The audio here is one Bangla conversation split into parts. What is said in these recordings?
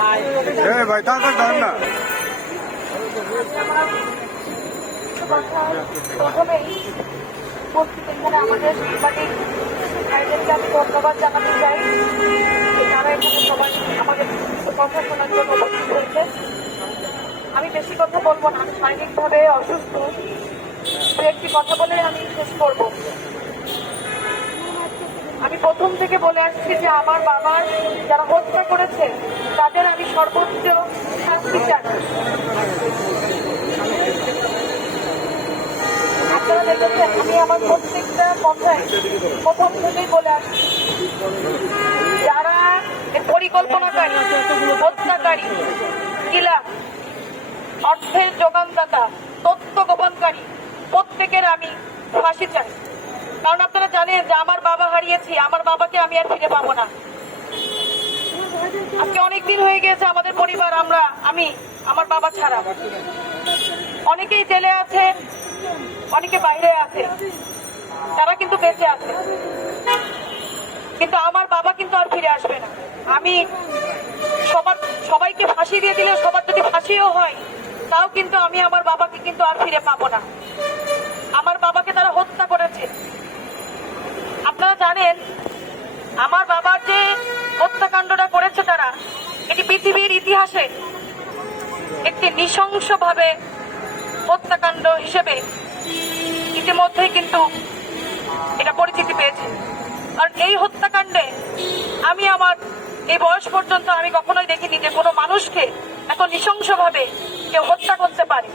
এ ভাই তাড়াতাড়ি ধরেন না। আমাদের ভাইদেরকে আমি ধন্যবাদ জানাতে চাই তারা এখানে সবাই আমাদের কথা শোনার জন্য হয়েছে আমি বেশি কথা বলব না শারীরিকভাবে অসুস্থ। দু একটি কথা বলে আমি শেষ করব। আমি প্রথম থেকে বলে আসছি যে আমার বাবার যারা হত্যা করেছে তাদের আমি সর্বোচ্চ শাস্তি দেখেছেন, আমি আমার প্রত্যেকটা কথায় প্রথম থেকেই বলে আসছি। যারা পরিকল্পনাকারী, হত্যাকারী কিলার অর্থের যোগানদাতা, তথ্য গোপনকারী, প্রত্যেকের আমি ফাঁসি চাই। কারণ আপনারা জানেন যে আমার বাবা হারিয়েছি, আমার বাবাকে আমি আর ফিরে পাবো না। আজকে অনেক দিন হয়ে গেছে আমাদের পরিবার, আমরা, আমি, আমার বাবা ছাড়া। অনেকেই জেলে আছে, অনেকে বাইরে আছে। তারা কিন্তু বেঁচে আছে। কিন্তু আমার বাবা কিন্তু আর ফিরে আসবে না। আমি সবার, সবাইকে ফাঁসি দিয়ে দিলে সবার যদি ফাঁসিও হয়, তাও কিন্তু আমি আমার বাবাকে কিন্তু আর ফিরে পাবো না। আমার বাবাকে তারা হত্যা করেছে। আপনারা জানেন, আমার বাবার যে এটি পৃথিবীর ইতিহাসে একটি নৃশংসভাবে হত্যাকাণ্ড হিসেবে ইতিমধ্যেই কিন্তু এটা পরিচিতি পেয়েছে। কারণ এই হত্যাকাণ্ডে আমি আমার এই বয়স পর্যন্ত আমি কখনোই দেখিনি যে কোনো মানুষকে এত নৃশংসভাবে কেউ হত্যা করতে পারে।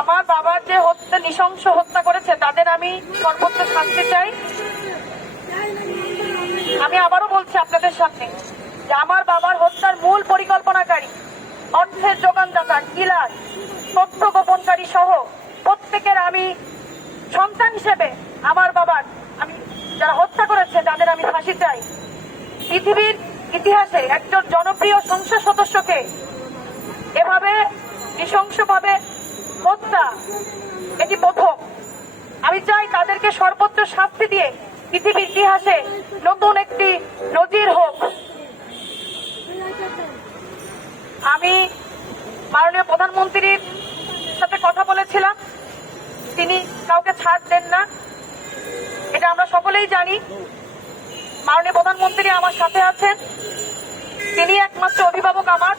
আমার বাবার যে হত্যা নৃশংস হত্যা করেছে, তাদের আমি সর্বোচ্চ শাস্তি চাই। আমি আবারও বলছি আপনাদের সামনে যে আমার বাবার হত্যার মূল পরিকল্পনাকারী, অর্থের যোগানদাতা কিলার, তথ্য গোপনকারী সহ প্রত্যেকের আমি সন্তান হিসেবে আমার বাবার আমি যারা হত্যা করেছে, তাদের আমি ফাঁসি চাই। পৃথিবীর ইতিহাসে একজন জনপ্রিয় সংসদ সদস্যকে এভাবে নৃশংসভাবে হত্যা এটি প্রথম। আমি চাই তাদেরকে সর্বোচ্চ শাস্তি দিয়ে পৃথিবীর ইতিহাসে নতুন একটি নজির হোক। আমি মাননীয় প্রধানমন্ত্রীর সাথে কথা বলেছিলাম। তিনি কাউকে ছাড় দেন না। এটা আমরা সকলেই জানি। মাননীয় প্রধানমন্ত্রী আমার সাথে আছেন। তিনি একমাত্র অভিভাবক আমার।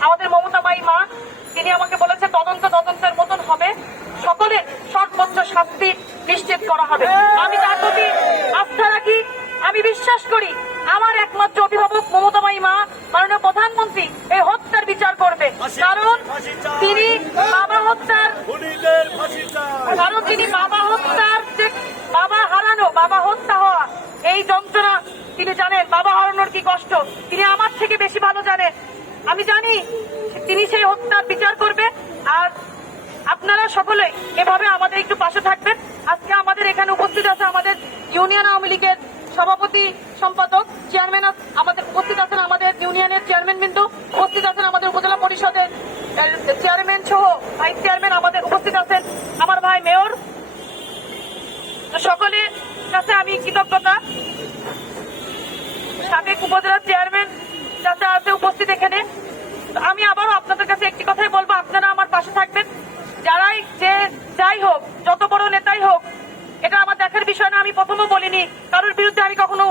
আমাদের মমতা মমতাবাই মা, তিনি আমাকে বলেছে তদন্ত তদন্তের মতন হবে। সকলের সর্বোচ্চ শাস্তি নিশ্চিত করা হবে। আমি তার প্রতি আস্থা রাখি। আমি বিশ্বাস করি আমার একমাত্র অভিভাবক মমতাবাই মা মাননীয় প্রধানমন্ত্রী এই হত্যার বিচার করবে। কারণ তিনি বাবা হত্যার কারণ তিনি বাবা হত্যার বাবা হারানো বাবা হত্যা হওয়া এই যন্ত্রণা তিনি জানেন। বাবা হারানোর কি কষ্ট? তিনি আমার থেকে বেশি ভালো জানেন। আমি জানি তিনি সেই হত্যার বিচার করবে। আর আপনারা সকলে এভাবে আমাদের একটু পাশে থাকবেন। আজকে আমাদের এখানে উপস্থিত আছে আমাদের ইউনিয়ন আওয়ামী লীগের সভাপতি সম্পাদক, চেয়ারম্যান আমাদের উপস্থিত আছেন আমাদের ইউনিয়নের চেয়ারম্যান বিন্দু, উপস্থিত আছেন আমাদের উপজেলা পরিষদের চেয়ারম্যান সহ ভাইস চেয়ারম্যান আমাদের উপস্থিত আছেন আমার ভাই মেয়র। সকলের কাছে আমি কৃতজ্ঞতা। সাবেক উপজেলার চেয়ারম্যান চাচা আছে উপস্থিত এখানে। আমি আবারও আপনাদের কাছে একটি কথাই বলব আপনারা আমার পাশে থাকবেন যারাই যে যাই হোক যত বড় নেতাই হোক এটা আমার দেখার বিষয় না বলিনি কারোর বিরুদ্ধে আমি কখনো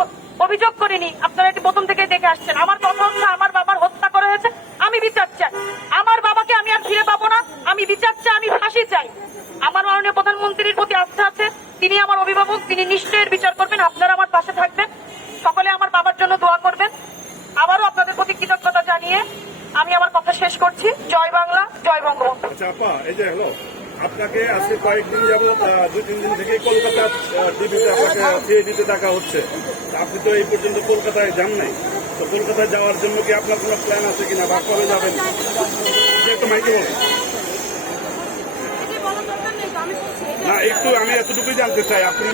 অভিযোগ করিনি। আপনারা এটি প্রথম থেকে দেখে আসছেন। আমার কথা হচ্ছে আমার বাবার হত্যা করা হয়েছে, আমি বিচার চাই। আমার বাবাকে আমি আর ফিরে পাবো না, আমি বিচার চাই, আমি ফাঁসি চাই। আমার মাননীয় প্রধানমন্ত্রীর প্রতি আস্থা আছে, তিনি আমার অভিভাবক, তিনি নিশ্চয়ের বিচার করবেন, আপনারা আমার পাশে থাকবেন। সকলে আমার বাবার জন্য দোয়া করবেন। আবারও আপনাদের প্রতি কৃতজ্ঞতা জানিয়ে আমি আমার কথা শেষ করছি। জয় বাংলা, জয় বঙ্গবন্ধু। আপনাকে আজকে কয়েকদিন যাব দু তিন দিন থেকে কলকাতা টিভিতে আপনাকে সিআইডিতে ডাকা হচ্ছে। আপনি তো এই পর্যন্ত কলকাতায় যান নাই। তো কলকাতায় যাওয়ার জন্য কি আপনার কোনো প্ল্যান আছে কিনা? বা কবে যাবেন? একটু মাইকে বলুন। না একটু আমি এতটুকুই জানতে চাই। আপনি